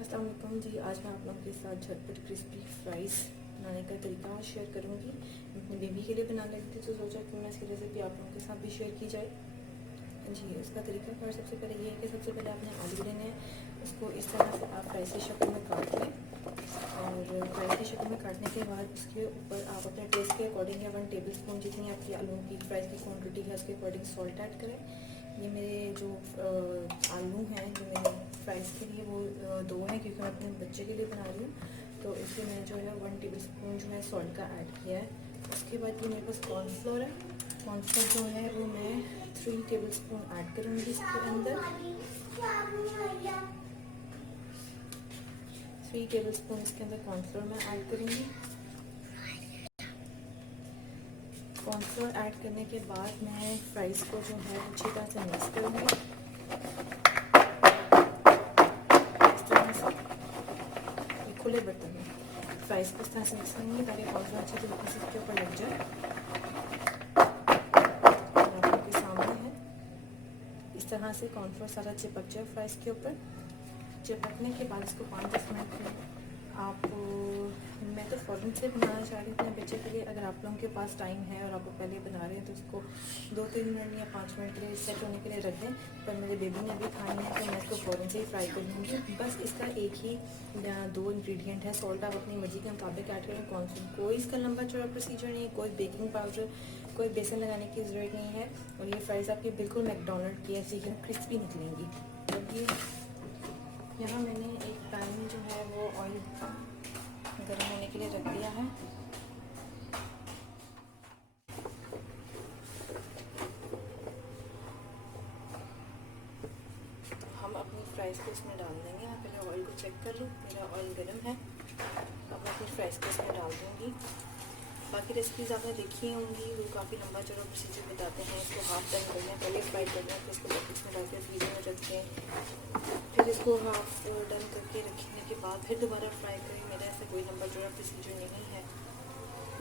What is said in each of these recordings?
अस्सलाम वालेकुम जी। आज मैं आप लोगों के साथ झटपट क्रिस्पी फ्राइज़ बनाने का तरीका शेयर करूंगी। अपनी बेबी के लिए बनाने लगी थी तो सोचा कि मैं इसकी रेसिपी आप लोगों के साथ भी शेयर की जाए जी। इसका तरीका कार सबसे पहले ये है कि सबसे पहले आपने आलू लेने हैं, उसको इस तरह से आप फ्राइज़ की शक्ल में काट लें और फ्राइज़ की शक्ल में काटने के बाद उसके ऊपर आप अपने टेस्ट के अकॉर्डिंग या 1 टेबल स्पून जितनी आपकी आलू की फ्राइज़ की क्वान्टिटी है उसके अकॉर्डिंग सॉल्ट ऐड करें। ये मेरे जो आलू हैं जो मेरे फ्राइज़ के लिए वो 2 हैं क्योंकि मैं अपने बच्चे के लिए बना रही हूँ, तो इसलिए मैंने जो है 1 टेबल स्पून जो है सॉल्ट का ऐड किया है। उसके बाद ये मेरे पास कॉर्नफ्लोर है, कॉर्नफ्लोर जो है वो मैं 3 टेबल स्पून ऐड करूँगी इसके अंदर। 3 टेबल स्पून इसके अंदर कॉर्नफ्लोर मैं ऐड करूँगी। कॉर्नफ्लोर ऐड करने के बाद मैं फ्राइज़ को जो है अच्छी तरह से मिक्स करूँगी। इस तरह से ये खुले बर्तन में फ्राइज़ को इस तरह से मिक्स करूँगी ताकि कॉर्नफ्लोर अच्छी तरीके से इसके ऊपर लग जाए। आप लोगों के सामने है, इस तरह से कॉर्नफ्लोर सारा चिपक जाए फ्राइज़ के ऊपर। चिपकने के बाद इसको 5-10 मिनट में आप मैं तो फ़ौरन से बनाना चाह रही हूँ अपने बच्चे के लिए। अगर आप लोगों के पास टाइम है और आप पहले बना रहे हैं तो उसको 2-3 मिनट या 5 मिनट के लिए सेट होने के लिए रख दें। पर मेरे बेबी ने अभी खानी है तो मैं इसको फ़ौरन से ही फ्राई कर लूँगी। बस इसका एक ही 2 इंग्रेडिएंट है। सॉल्ट आप अपनी मर्ज़ी के मुताबिक ऐड करें। कोई इसका लंबा चौड़ा प्रोसीजर नहीं है, कोई बेकिंग पाउडर, कोई बेसन लगाने की ज़रूरत नहीं है। और ये फ्राइज़ आपकी बिल्कुल मैकडोनल्ड की ऐसी क्रिस्पी निकलेंगी। तो यहाँ मैंने एक पैन में जो है वो ऑयल गर्म होने के लिए रख दिया है। हम अपनी फ्राइज़ को इसमें डाल देंगे। मैं पहले ऑयल को चेक कर लूँ, मेरा ऑयल गर्म है। अब मैं अपनी फ्राइज़ को इसमें डाल दूँगी। बाकी रेसिपीज़ आपने देखी होंगी, वो काफ़ी लंबा चौड़ा प्रोसीजर बताते हैं। इसको हाफ टर्न करना है, पहले फ्राई करना है, फिर इसको बकेट्स में डाल के फ्रीजर में रख दें, फिर इसको हाफ डन करके रखने के बाद फिर दोबारा फ्राई करें। मेरा ऐसा कोई लंबा चौड़ा प्रोसीजर नहीं है।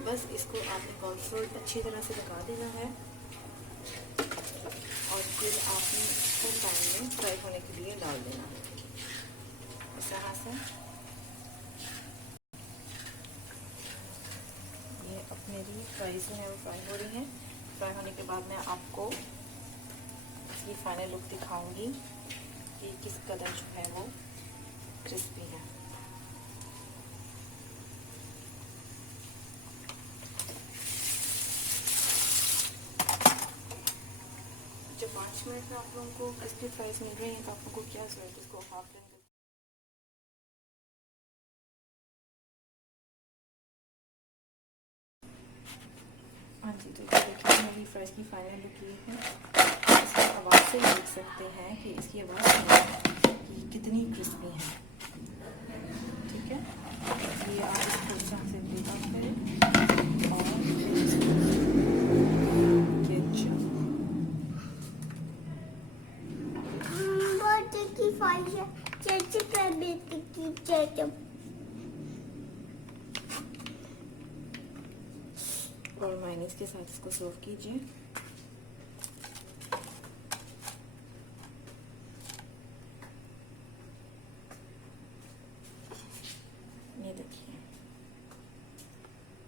बस इसको आपने कॉर्नफ्लोर अच्छी तरह से लगा देना है और फिर आपने इसको पैन में फ्राई होने के लिए डाल देना है इस तरह से। ये अब मेरी फ्राइज़ जो है वो फ्राई हो रही हैं। फ्राई होने के बाद मैं आपको इसकी फाइनल लुक दिखाऊंगी कि किस कदर जो है वो क्रिस्पी है। जब 5 मिनट में आप लोगों को क्रिस्पी फ्राइज़ मिल रही हैं तो आप लोगों को क्या ज़रूरत है इसको हाफ टर्न। हाँ जी, तो देखिए मेरी फ्राइज़ की फाइनल लुक ये है। इसकी आवाज़ से देख सकते हैं कि इसकी आवाज़ कि कितनी क्रिस्पी है। ठीक है, ये आप इसको इस तरह से ब्रेक आउट करें और फिर इसको और मायोनीज़ के साथ इसको सर्व कीजिए। ये देखिए,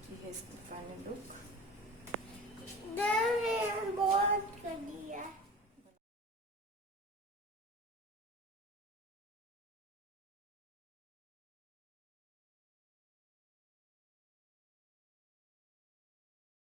ये है इसकी फाइनल लुक।